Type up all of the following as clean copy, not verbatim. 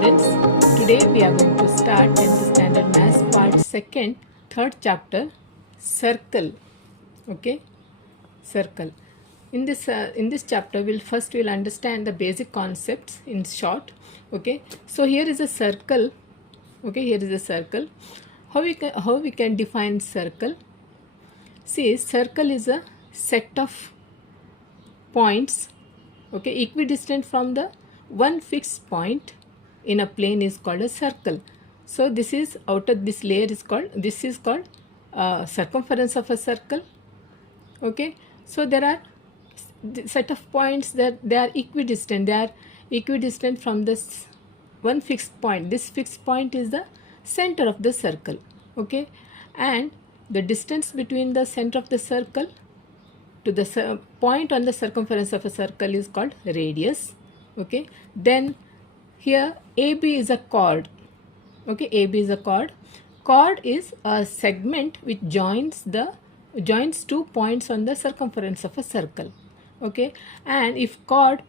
students, today we are going to start 10th standard maths part 2nd, 3rd chapter, circle. Okay, circle. In this chapter we'll understand the basic concepts in short. Okay, so here is a circle. Okay, here is a circle. How we can define circle? See, circle is a set of points, okay, equidistant from the one fixed point in a plane is called a circle. So this is outer, this layer is called, this is called circumference of a circle. Okay, so there are set of points that they are equidistant from this one fixed point. This fixed point is the center of the circle. Okay, and the distance between the center of the circle to the point on the circumference of a circle is called radius. Okay, then here AB is a chord. Okay, AB is a chord. Chord is a segment which joins 2 points on the circumference of a circle. Okay, and if chord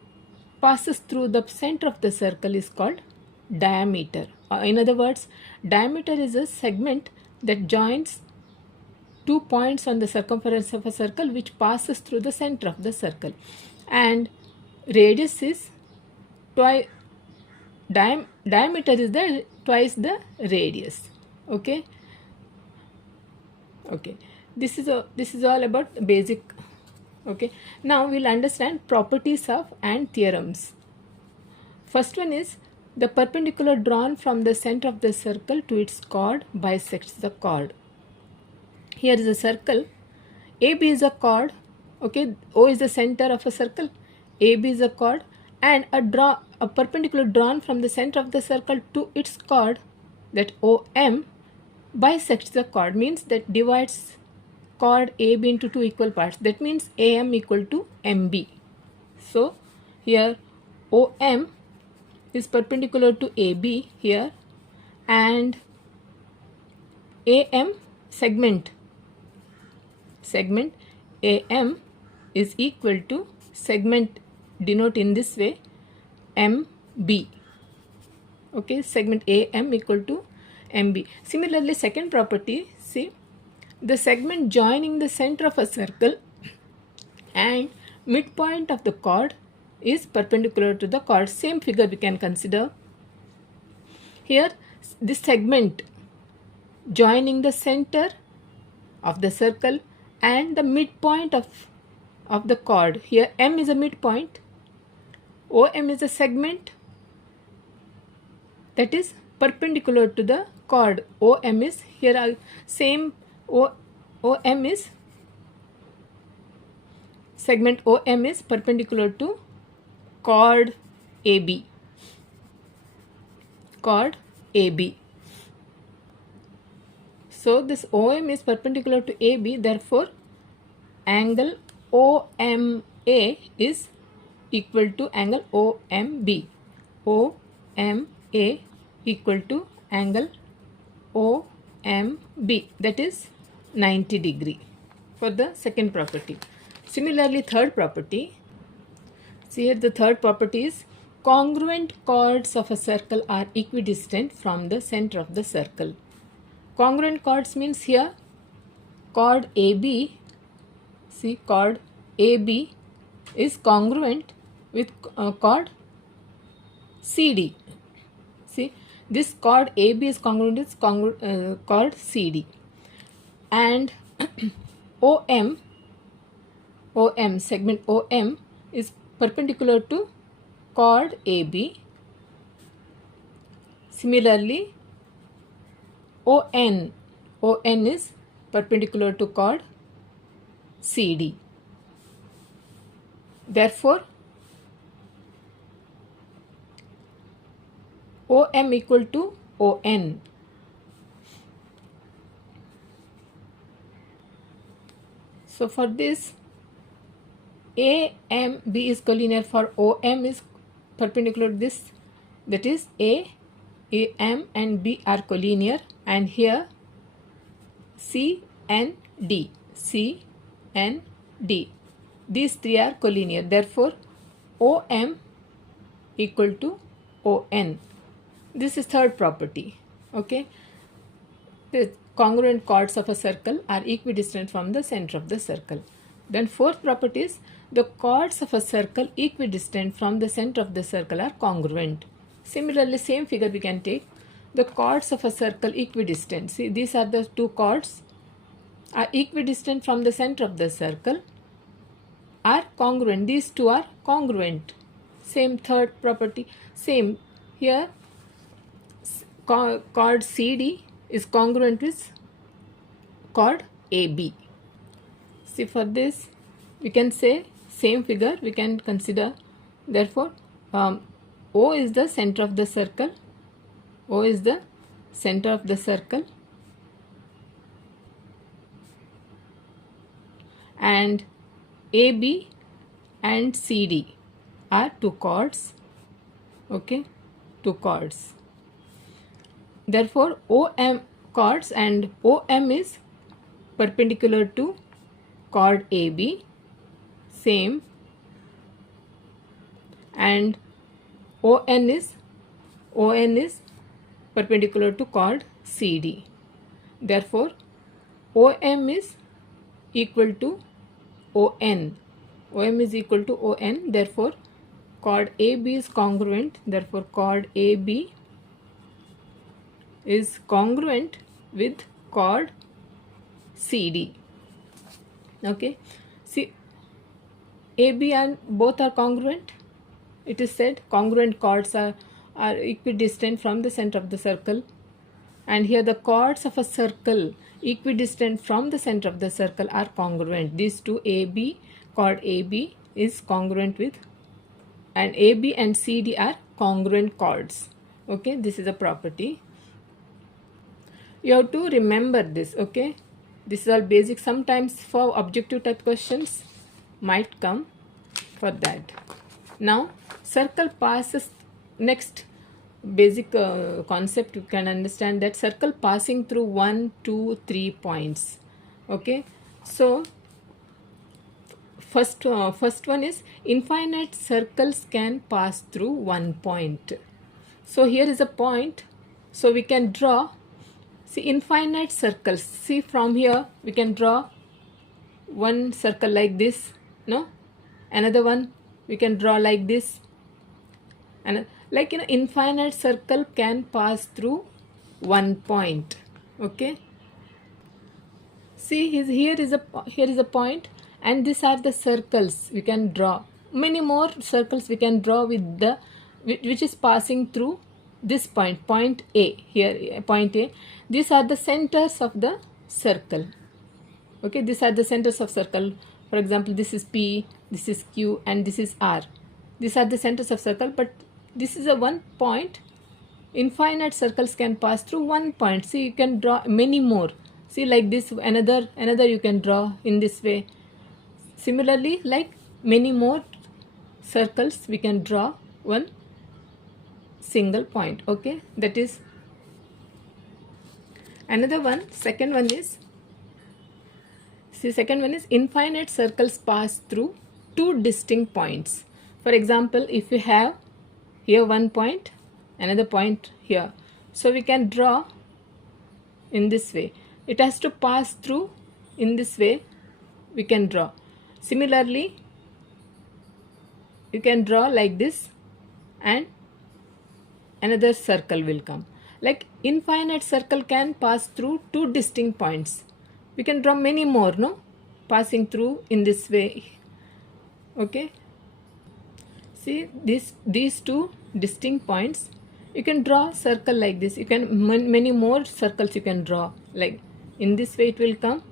passes through the center of the circle is called diameter. In other words, diameter is a segment that joins 2 points on the circumference of a circle which passes through the center of the circle, and radius is diameter is twice the radius. Okay, this is all about basic. Okay, now we'll understand properties of and theorems. First one is the perpendicular drawn from the center of the circle to its chord bisects the chord. Here is a circle, AB is a chord. Okay, O is the center of a circle, AB is a chord, and a perpendicular drawn from the center of the circle to its chord, that OM, bisects the chord, means that divides chord AB into 2 equal parts. That means AM equal to MB. So here OM is perpendicular to AB here, and AM segment AM is equal to segment, denote in this way, MB. Okay, segment AM equal to MB. Similarly, second property, see, the segment joining the center of a circle and midpoint of the chord is perpendicular to the chord. Same figure we can consider. Here, this segment joining the center of the circle and the midpoint of the chord. Here M is a midpoint, OM is a segment that is perpendicular to the chord. OM is here same OM is segment OM is perpendicular to chord AB. Chord AB. So this OM is perpendicular to AB, therefore angle OMA is equal to angle OMB. OMA equal to angle OMB, that is 90 degree for the second property. Similarly, third property, see here the third property is congruent chords of a circle are equidistant from the center of the circle. Congruent chords means here chord AB, see, chord AB is congruent with chord CD. See, this chord AB is congruent with chord CD, and OM segment OM is perpendicular to chord AB. Similarly, ON is perpendicular to chord CD. Therefore, OM equal to ON. So for this, AMB is collinear for OM is perpendicular to this, that is AM and B are collinear, and here C and D, these three are collinear. Therefore OM equal to ON. This is third property. Okay, the congruent chords of a circle are equidistant from the center of the circle. Then fourth property is the chords of a circle equidistant from the center of the circle are congruent. Similarly, same figure we can take. The chords of a circle equidistant. See, these are the two chords are equidistant from the center of the circle are congruent. These two are congruent. Same third property. Same here. Chord CD is congruent with chord AB. See, for this we can say same figure we can consider. Therefore, O is the center of the circle. O is the center of the circle, and AB and CD are two chords. Okay, two chords. Therefore, OM chords and OM is perpendicular to chord AB, same, and ON is perpendicular to chord CD. Therefore, OM is equal to ON. OM is equal to ON. Therefore, chord AB is congruent. Therefore, chord AB is congruent with chord CD. Okay, see, AB and both are congruent. It is said congruent chords are equidistant from the center of the circle, and here the chords of a circle equidistant from the center of the circle are congruent. These two, AB, chord AB is congruent with, and AB and CD are congruent chords. Okay, this is a property. You have to remember this. Okay, this is all basic. Sometimes for objective type questions might come for that. Now circle passes. Next basic concept you can understand, that circle passing through 1, 2, 3 points. Okay, so first one is infinite circles can pass through one point. So here is a point, so we can draw. See, infinite circles. See, from here we can draw one circle like this, no? Another one we can draw like this, and like infinite circle can pass through one point. Okay, see, here is a point, and these are the circles we can draw. Many more circles we can draw with the which is passing through this point A. Here, point A. These are the centers of the circle. Okay, these are the centers of circle. For example, this is P, this is Q, and this is R. These are the centers of circle, but this is a one point. Infinite circles can pass through one point. See, you can draw many more. See, like this, another you can draw in this way. Similarly, like many more circles we can draw one single point. Okay, that is another one. Second one is, see, second one is infinite circles pass through two distinct points. For example, if you have here one point, another point here, so we can draw in this way. It has to pass through in this way, we can draw. Similarly, you can draw like this, and another circle will come. Like infinite circle can pass through two distinct points. We can draw many more, no? Passing through in this way. Okay, see, these two distinct points, you can draw circle like this. You can many more circles you can draw, like in this way it will come,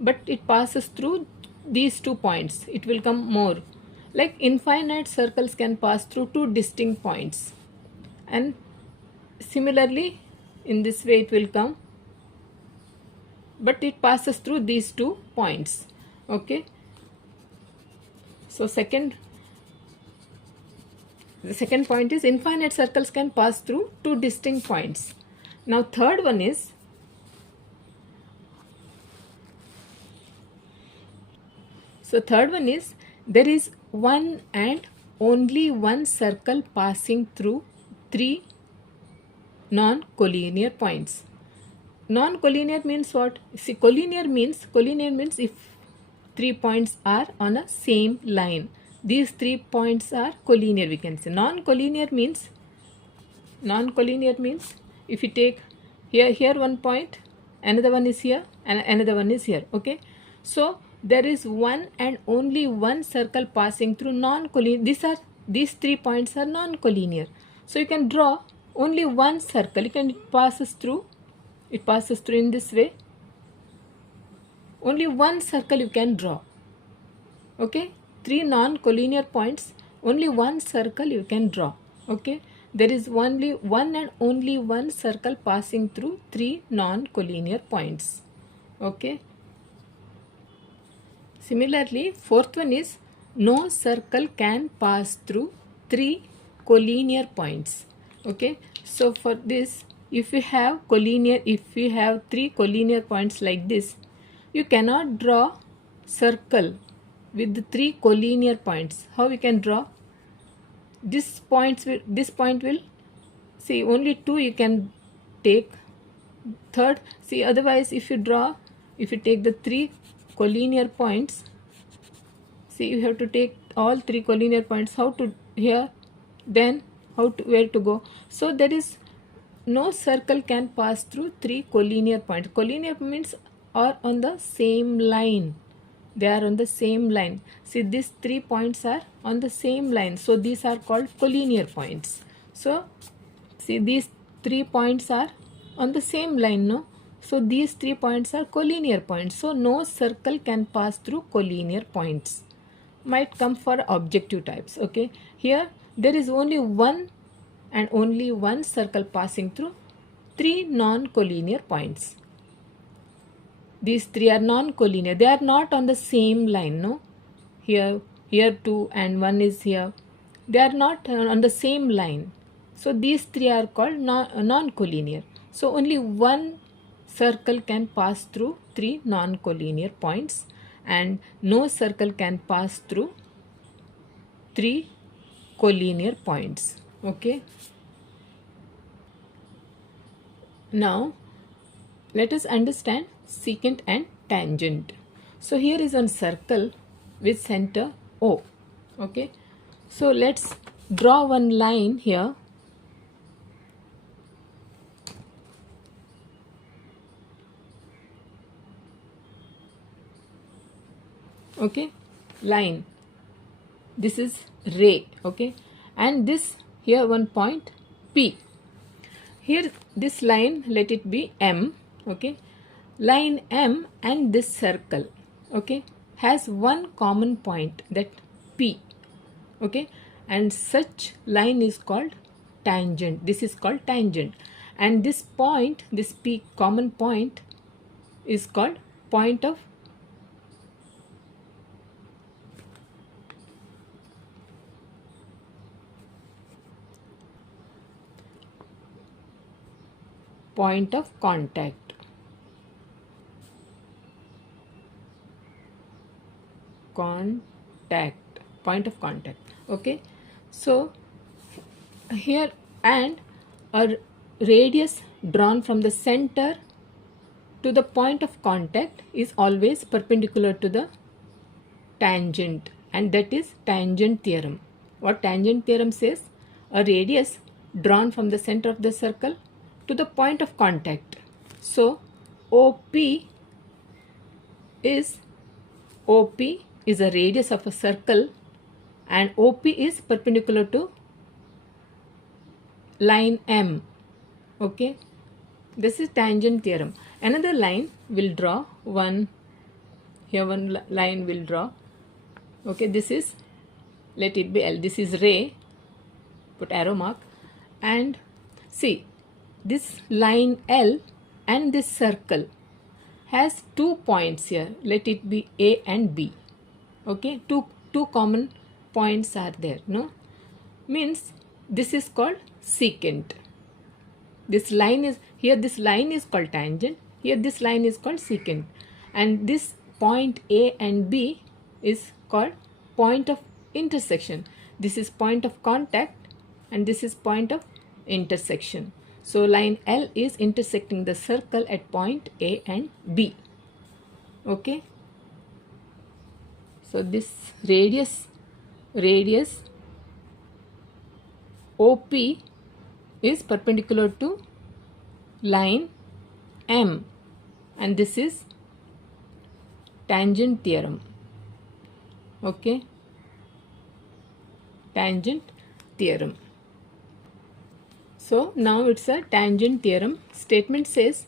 but it passes through these 2 points. It will come more. Like infinite circles can pass through two distinct points, and similarly in this way it will come, but it passes through these 2 points. Okay, so the second point is infinite circles can pass through two distinct points. Now third one is, there is one and only one circle passing through 3 non-collinear points. Non-collinear means what? See, collinear means if 3 points are on a same line. These 3 points are collinear, we can say. Non-collinear means if you take here one point, another one is here, and another one is here. Okay, so there is one and only one circle passing through non-collinear. These 3 points are non-collinear. So you can draw only one circle. It passes through in this way. Only one circle you can draw. Okay, 3 non-collinear points, only one circle you can draw. Okay, there is only one and only one circle passing through 3 non-collinear points. Okay, similarly, fourth one is no circle can pass through 3 collinear points. Okay, so for this, if we have 3 collinear points like this, you cannot draw circle with the 3 collinear points. How we can draw? This point will see, only 2 you can take. Third, see, otherwise if you take the 3 collinear points, see, you have to take all 3 collinear points. How to here? Then where to go? So there is no circle can pass through 3 collinear points. Collinear means are on the same line. They are on the same line. See, these 3 points are on the same line. So these are called collinear points. So see, these 3 points are on the same line, no? So these 3 points are collinear points. So no circle can pass through collinear points. Might come for objective types. Okay, here there is only one and only one circle passing through 3 non-collinear points. These 3 are non-collinear. They are not on the same line, no? Here 2 and 1 is here. They are not on the same line. So these 3 are called non-collinear. So only one circle can pass through 3 non-collinear points, and no circle can pass through 3 collinear points. Okay. Now let us understand secant and tangent. So here is one circle with center O. Okay, so let's draw one line here. Okay, line, this is ray. Okay, and this here one point P. Here this line, let it be M. Okay, line M and this circle, okay, has one common point, that P. Okay, and such line is called tangent. This is called tangent, and this point, this P common point, is called point of contact. Point of contact. Okay, so here, and a radius drawn from the center to the point of contact is always perpendicular to the tangent, and that is tangent theorem. What tangent theorem says? A radius drawn from the center of the circle to the point of contact. So OP is a radius of a circle, and OP is perpendicular to line M. Okay, this is tangent theorem. Another line will draw one line will draw. Okay, this is, let it be L. This is ray, put arrow mark, and see, this line L and this circle has 2 points here. Let it be A and B. Okay, two common points are there, no? Means this is called secant. This line is here, this line is called tangent. Here this line is called secant, and this point A and B is called point of intersection. This is point of contact and this is point of intersection. So line L is intersecting the circle at point A and B. Okay. So this radius OP is perpendicular to line M, and this is tangent theorem. Okay, tangent theorem. So now it's a tangent theorem. Statement says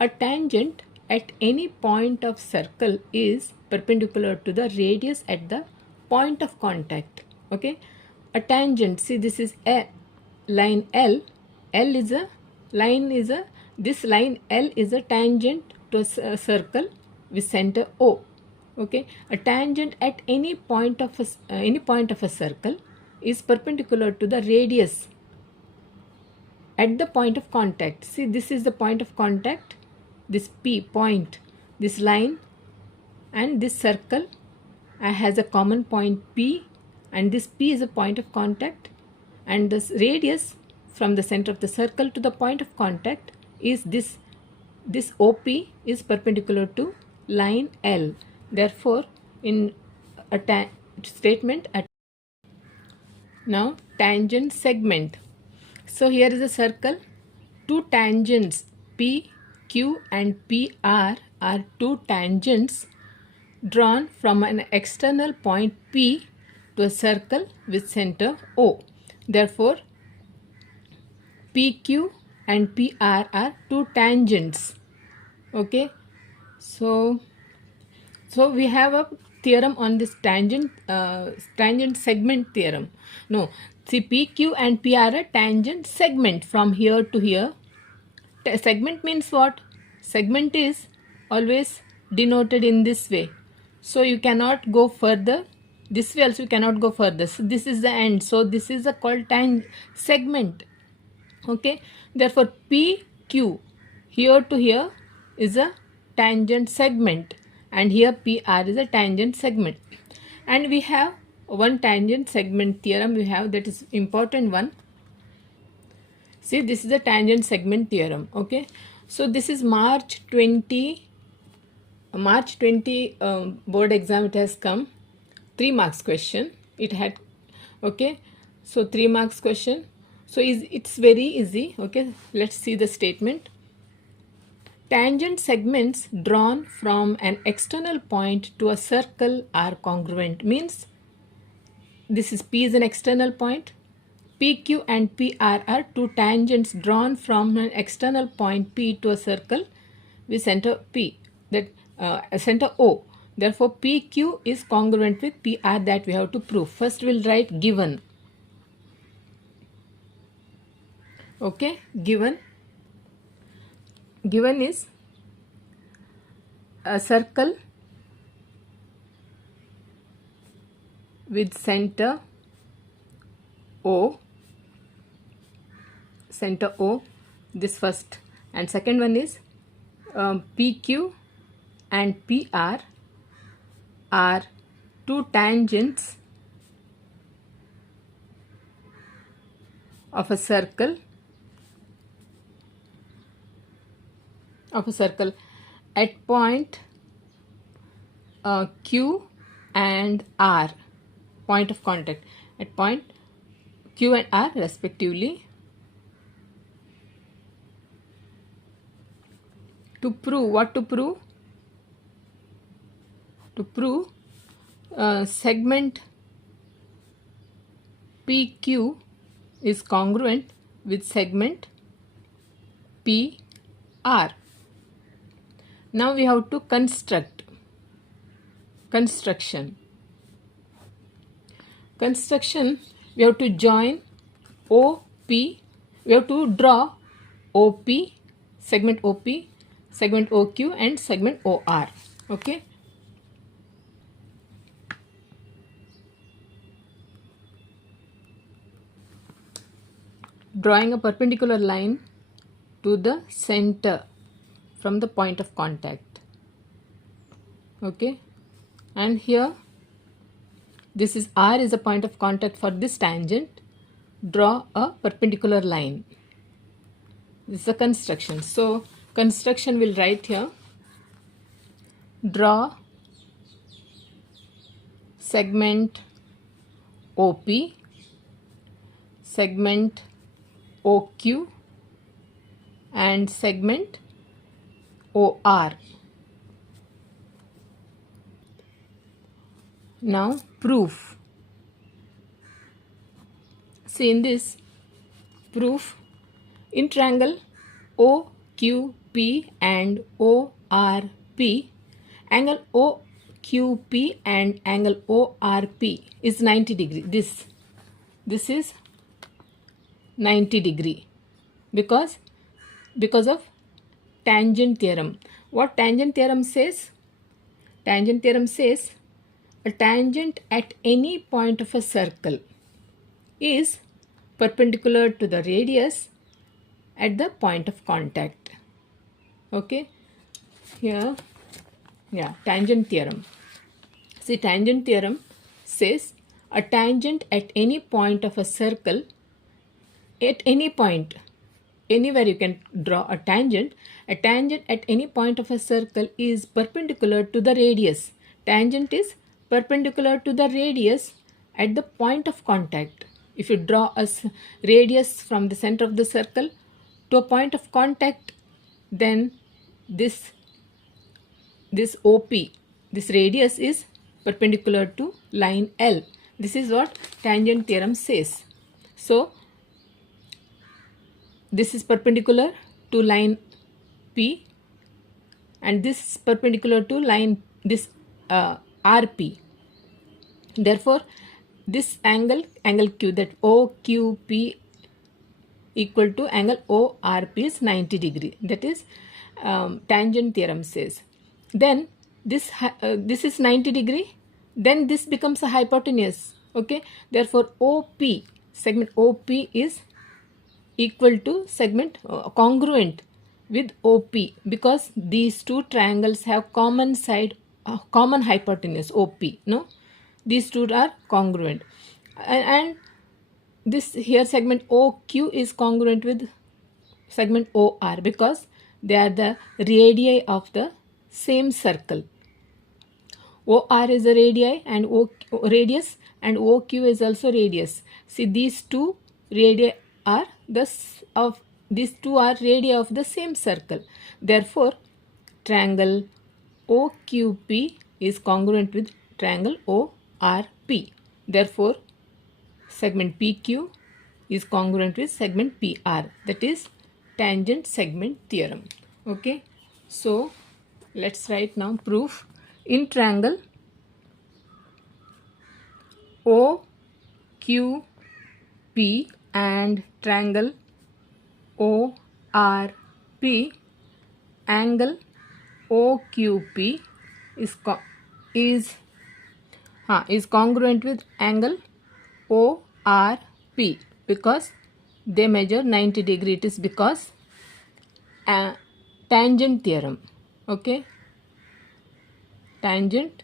a tangent at any point of circle is perpendicular to the radius at the point of contact. Okay, a tangent, see this is a line L. L is a line is a this line L is a tangent to a circle with center O. Okay, a tangent at any point of a circle is perpendicular to the radius at the point of contact. See, this is the point of contact, this P point, this line and this circle has a common point P, and this P is a point of contact, and this radius from the center of the circle to the point of contact is this OP is perpendicular to line L. Therefore, in a statement now tangent segment. So here is a circle. Two tangents P, Q and PR are two tangents drawn from an external point P to a circle with center O. Therefore, PQ and PR are two tangents. Okay. So we have a theorem on this tangent segment theorem. No, see, PQ and PR are tangent segment from here to here. Segment means what? Segment is always denoted in this way. So you cannot go further. This way also you cannot go further. So this is the end. So this is a called tangent segment. Okay. Therefore PQ here to here is a tangent segment, and here PR is a tangent segment. And we have one tangent segment theorem we have, that is important one. See, this is the tangent segment theorem. Okay, so this is March 20 board exam. It has come 3 marks question it had. Okay, so 3 marks question. So it's very easy. Okay, let's see the statement. Tangent segments drawn from an external point to a circle are congruent. Means this is P is an external point. PQ and PR are two tangents drawn from an external point P to a circle with center P, that center O. Therefore, PQ is congruent with PR. That we have to prove. First we'll write given. Okay, given is a circle with center O, this first, and second one is PQ and PR are two tangents of a circle at point Q and R, point of contact at point Q and R respectively. To prove, what to prove? To prove segment PQ is congruent with segment PR. Now we have to construction. We have to join OP. We have to draw OP, segment OP, segment OQ and segment OR. Okay. Drawing a perpendicular line to the center from the point of contact. Okay, and here this is R is a point of contact for this tangent. Draw a perpendicular line. This is a construction. So construction will write here, draw segment OP, segment OQ and segment OR. Now proof. See, in this proof, in triangle OQP and ORP, angle OQP and angle ORP is 90 degree. This is 90 degree because of tangent theorem. What tangent theorem says? Tangent theorem says a tangent at any point of a circle is perpendicular to the radius at the point of contact. Okay, here, yeah, tangent theorem. See, tangent theorem says a tangent at any point of a circle, at any point, anywhere you can draw a tangent at any point of a circle is perpendicular to the radius. Tangent is perpendicular to the radius at the point of contact. If you draw a radius from the center of the circle to a point of contact, then this OP, this radius is perpendicular to line L. This is what tangent theorem says. So this is perpendicular to line P and this is perpendicular to line RP. Therefore, this angle Q, that OQP equal to angle ORP is 90 degree. That is tangent theorem says. Then this is 90 degree. Then this becomes a hypotenuse. Okay. Therefore, OP, segment OP is equal to segment congruent with OP because these two triangles have common side, common hypotenuse OP. No. These two are congruent, and this here segment OQ is congruent with segment OR because they are the radii of the same circle. OR is a radii and radius, and OQ is also radius. See, these two radii are these two are radii of the same circle. Therefore, triangle OQP is congruent with triangle ORP. Therefore, segment PQ is congruent with segment PR. That is tangent segment theorem. Okay. So let's write now proof. In triangle OQP and triangle ORP, angle OQP is congruent with angle ORP because they measure 90 degree. It is because tangent theorem. Okay, tangent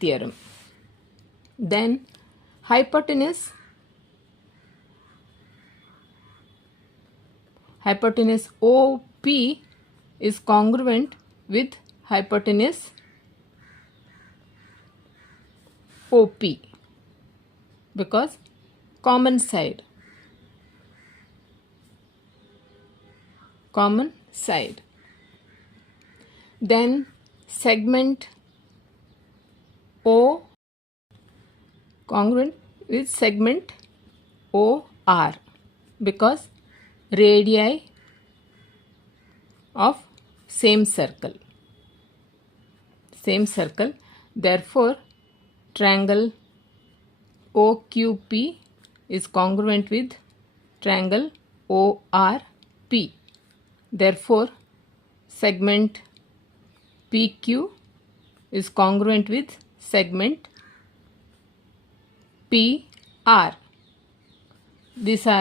theorem. Then hypotenuse OP is congruent with hypotenuse OP because common side. Then segment O congruent with segment OR because radii of same circle. Therefore, triangle OQP is congruent with triangle ORP. Therefore, segment PQ is congruent with segment PR. These are